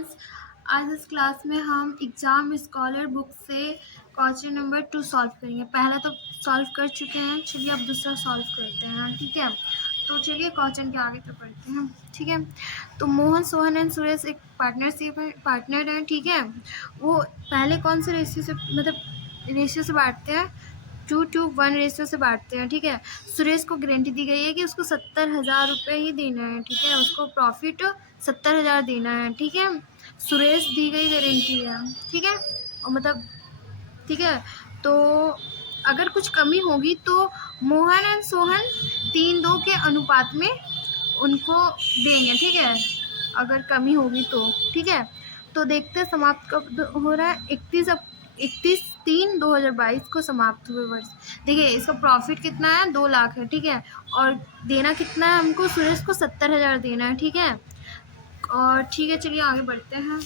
Students, आज इस class में हम एग्ज़ाम स्कॉलर बुक से क्वेश्चन नंबर 2 सॉल्व करेंगे। पहला तो सॉल्व कर चुके हैं, चलिए अब दूसरा सॉल्व करते हैं। ठीक है, तो चलिए क्वेश्चन के आगे तो पढ़ते हैं। ठीक है, तो मोहन, सोहन एंड सुरेश एक पार्टनर हैं। ठीक है, वो पहले कौन से रेशियो से रेशियो से बांटते हैं? 2:1 रेशियो से बांटते हैं। ठीक है, सुरेश को गारंटी दी गई है कि उसको 70,000 रुपये ही देना है। ठीक है, उसको प्रॉफिट 70,000 देना है। ठीक है, सुरेश दी गई गारंटी है। ठीक है, और ठीक है, तो अगर कुछ कमी होगी तो मोहन एंड सोहन 3:2 के अनुपात में उनको देंगे। ठीक है, अगर कमी होगी तो। ठीक है, तो देखते समाप्त कब हो रहा है? 31/3/2022 को समाप्त हुए वर्ष। देखिए, इसका प्रॉफिट कितना है? 2 लाख है। ठीक है, और देना कितना है हमको? सुरेश को 70,000 देना है। ठीक है, और ठीक है, चलिए आगे बढ़ते हैं।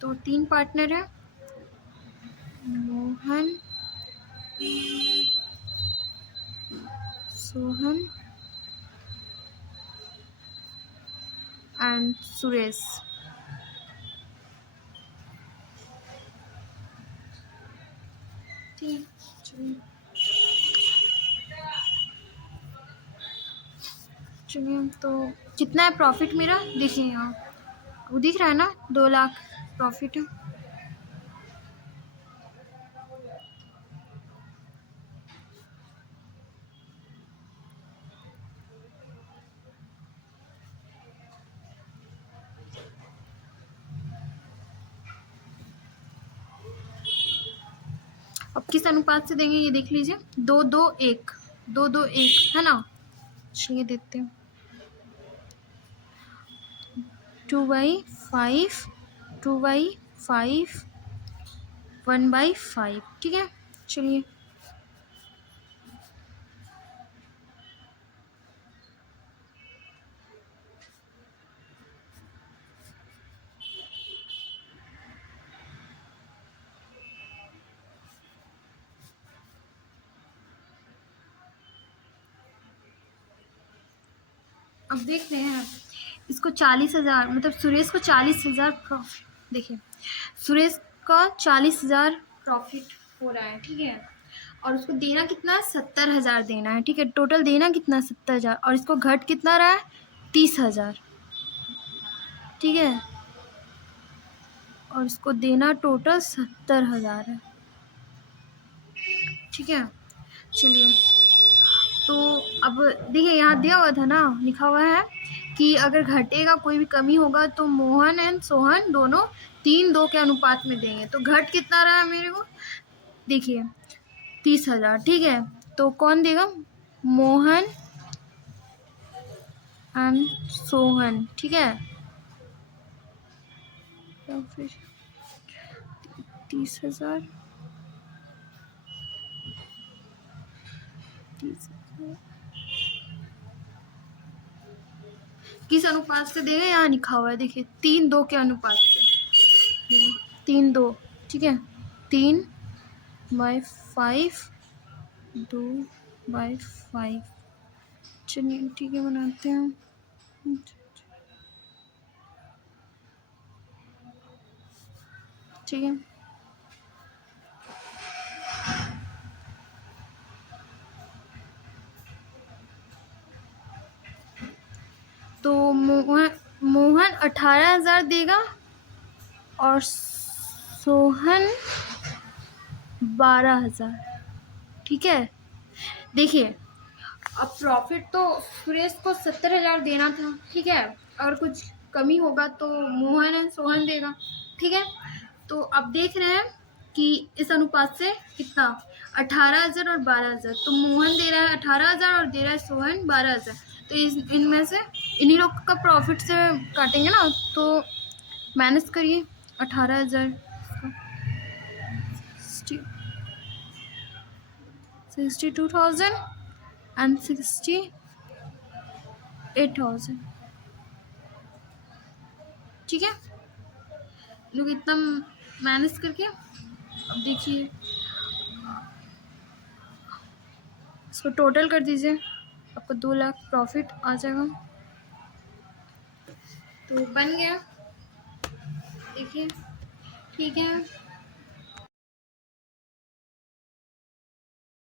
तो 3 पार्टनर है, मोहन, सोहन एंड सुरेश। ठीक, चलिए तो कितना है प्रॉफिट मेरा? देखिए यहाँ वो दिख रहा है ना, 2 लाख प्रॉफिट है। अब किस अनुपात से देंगे ये देख लीजिए। 2:2:1, 2:2:1 है ना। चलिए देखते हैं। 2/5, 2/5, 1/5। ठीक है, चलिए अब देखते हैं। इसको 40,000 सुरेश को 40,000 प्रॉफिट। देखिए, सुरेश का 40,000 प्रॉफिट हो रहा है। ठीक है, और उसको देना कितना है? 70,000 देना है। ठीक है, टोटल देना कितना? 70,000, और इसको घट कितना रहा है? 30,000। ठीक है, और इसको देना टोटल 70,000 है। ठीक है, चलिए तो अब देखिए, यहाँ दिया हुआ था ना, लिखा हुआ है कि अगर घटेगा, कोई भी कमी होगा तो मोहन एंड सोहन दोनों 3:2 के अनुपात में देंगे। तो घट कितना रहा है मेरे को? देखिए 30,000। ठीक है, तो कौन देगा? मोहन एंड सोहन। ठीक है, तो फिर 30,000, 30,000 किस अनुपात से देगा? यहाँ लिखा हुआ है, देखिए 3:2 के अनुपात से। 3:2। ठीक है, 3/5, 2/5। चलिए ठीक है, बनाते हैं। ठीक है, तो मोहन 18,000 देगा और सोहन 12,000। ठीक है, देखिए अब प्रॉफिट तो सुरेश को 70,000 देना था। ठीक है, और कुछ कमी होगा तो मोहन एंड सोहन देगा। ठीक है, तो अब देख रहे हैं कि इस अनुपात से कितना? 18,000 और 12,000। तो मोहन दे रहा है 18,000 और दे रहा है सोहन 12,000। तो इनमें से इन्हीं लोग का प्रॉफिट से काटेंगे ना, तो माइनस करिए 18,000 62,000 एंड 68,000। ठीक है, लोग इतना मैनेज करके अब देखिए, इसको टोटल कर दीजिए। आपको 2 लाख प्रॉफिट आ जाएगा। तो बन गया, देखिए ठीक है।